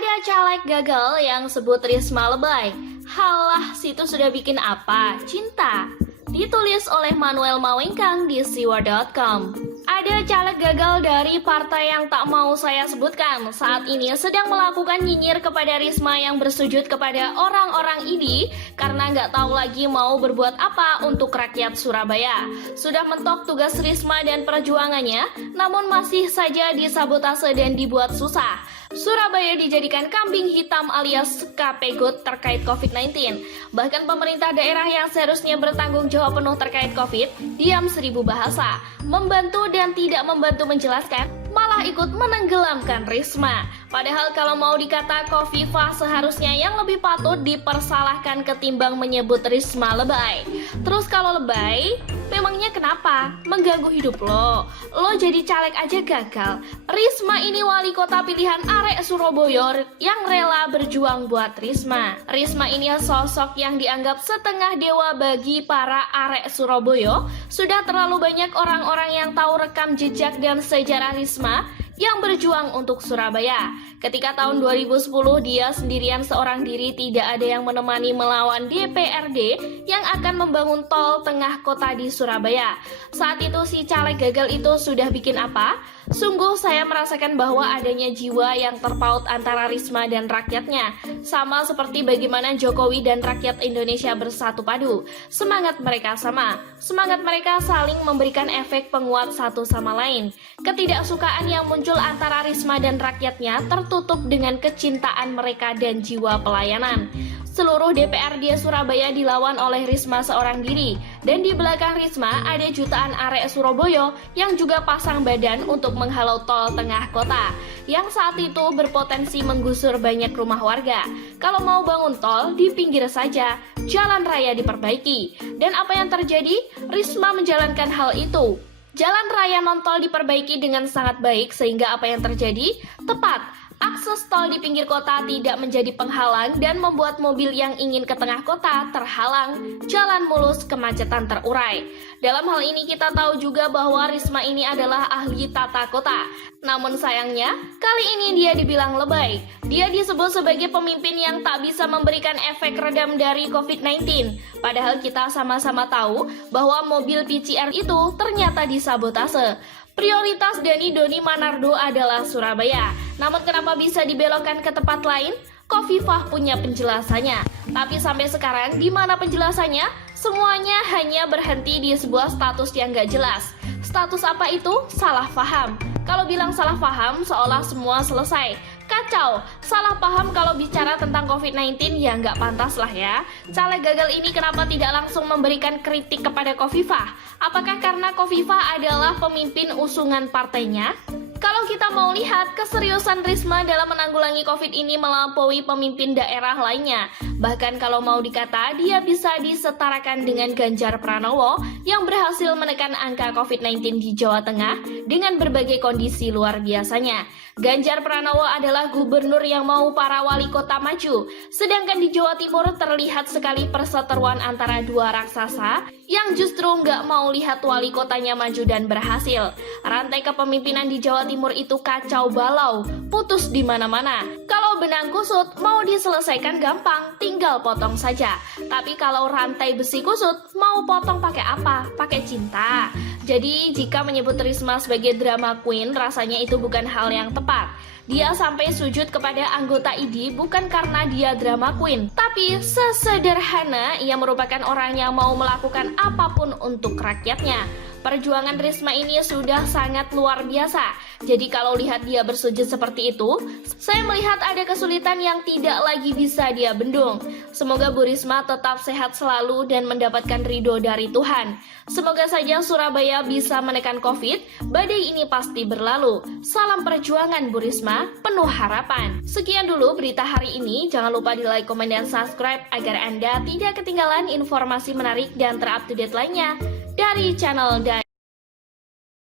Ada caleg gagal yang sebut Risma lebay. Halah, situ sudah bikin apa? Cinta. Ditulis oleh Manuel Mawengkang di siwa.com. Ada caleg gagal dari partai yang tak mau saya sebutkan saat ini sedang melakukan nyinyir kepada Risma yang bersujud kepada orang-orang ini karena nggak tahu lagi mau berbuat apa untuk rakyat Surabaya. Sudah mentok tugas Risma dan perjuangannya, namun masih saja disabotase dan dibuat susah. Surabaya dijadikan kambing hitam alias scapegoat terkait COVID-19. Bahkan pemerintah daerah yang seharusnya bertanggung jawab penuh terkait COVID, diam seribu bahasa, membantu dan tidak membantu menjelaskan, malah ikut menenggelamkan Risma. Padahal kalau mau dikata Khofifah seharusnya yang lebih patut dipersalahkan ketimbang menyebut Risma lebay. Terus kalau lebay, memangnya kenapa? Mengganggu hidup lo. Lo jadi caleg aja gagal. Risma ini wali kota pilihan arek Surabaya yang rela berjuang buat Risma. Risma ini sosok yang dianggap setengah dewa bagi para arek Surabaya. Sudah terlalu banyak orang-orang yang tahu rekam jejak dan sejarah Risma yang berjuang untuk Surabaya. Ketika tahun 2010 dia sendirian seorang diri, tidak ada yang menemani melawan DPRD yang akan membangun tol tengah kota di Surabaya. Saat itu si caleg gagal itu sudah bikin apa? Sungguh saya merasakan bahwa adanya jiwa yang terpaut antara Risma dan rakyatnya. Sama seperti bagaimana Jokowi dan rakyat Indonesia bersatu padu. Semangat mereka sama. Semangat mereka saling memberikan efek penguat satu sama lain. Ketidaksukaan yang muncul antara Risma dan rakyatnya tertutup dengan kecintaan mereka dan jiwa pelayanan. Seluruh DPRD Surabaya dilawan oleh Risma seorang diri, dan di belakang Risma ada jutaan arek Surabaya yang juga pasang badan untuk menghalau tol tengah kota, yang saat itu berpotensi menggusur banyak rumah warga. Kalau mau bangun tol, di pinggir saja, jalan raya diperbaiki. Dan apa yang terjadi? Risma menjalankan hal itu. Jalan raya non-tol diperbaiki dengan sangat baik sehingga apa yang terjadi? Tepat. Akses tol di pinggir kota tidak menjadi penghalang dan membuat mobil yang ingin ke tengah kota terhalang, jalan mulus, kemacetan terurai. Dalam hal ini kita tahu juga bahwa Risma ini adalah ahli tata kota. Namun sayangnya, kali ini dia dibilang lebay. Dia disebut sebagai pemimpin yang tak bisa memberikan efek redam dari COVID-19. Padahal kita sama-sama tahu bahwa mobil PCR itu ternyata disabotase. Prioritas Doni Manardo adalah Surabaya. Namun kenapa bisa dibelokkan ke tempat lain? Khofifah punya penjelasannya. Tapi sampai sekarang di mana penjelasannya? Semuanya hanya berhenti di sebuah status yang gak jelas. Status apa itu? Salah paham. Kalau bilang salah paham seolah semua selesai. Kacau, salah paham kalau bicara tentang COVID-19 ya nggak pantas lah ya. Caleg gagal ini kenapa tidak langsung memberikan kritik kepada Khofifah? Apakah karena Khofifah adalah pemimpin usungan partainya? Kalau kita mau lihat, keseriusan Risma dalam menanggulangi COVID ini melampaui pemimpin daerah lainnya. Bahkan kalau mau dikata, dia bisa disetarakan dengan Ganjar Pranowo yang berhasil menekan angka COVID-19 di Jawa Tengah dengan berbagai kondisi luar biasanya. Ganjar Pranowo adalah gubernur yang mau para wali kota maju. Sedangkan di Jawa Timur terlihat sekali perseteruan antara dua raksasa yang justru nggak mau lihat wali kotanya maju dan berhasil. Rantai kepemimpinan di Jawa Timur itu kacau balau, putus di mana-mana. Kalau benang kusut mau diselesaikan gampang, tinggal potong saja. Tapi kalau rantai besi kusut, mau potong pakai apa? Pakai cinta. Jadi jika menyebut Risma sebagai drama queen, rasanya itu bukan hal yang tepat. Dia sampai sujud kepada anggota ID bukan karena dia drama queen, tapi sesederhana ia merupakan orang yang mau melakukan apapun untuk rakyatnya. Perjuangan Risma ini sudah sangat luar biasa. Jadi kalau lihat dia bersujud seperti itu, saya melihat ada kesulitan yang tidak lagi bisa dia bendung. Semoga Bu Risma tetap sehat selalu dan mendapatkan ridho dari Tuhan. Semoga saja Surabaya bisa menekan COVID, badai ini pasti berlalu. Salam perjuangan Bu Risma, penuh harapan. Sekian dulu berita hari ini, jangan lupa di like, komen, dan subscribe agar Anda tidak ketinggalan informasi menarik dan terupdate lainnya dari channel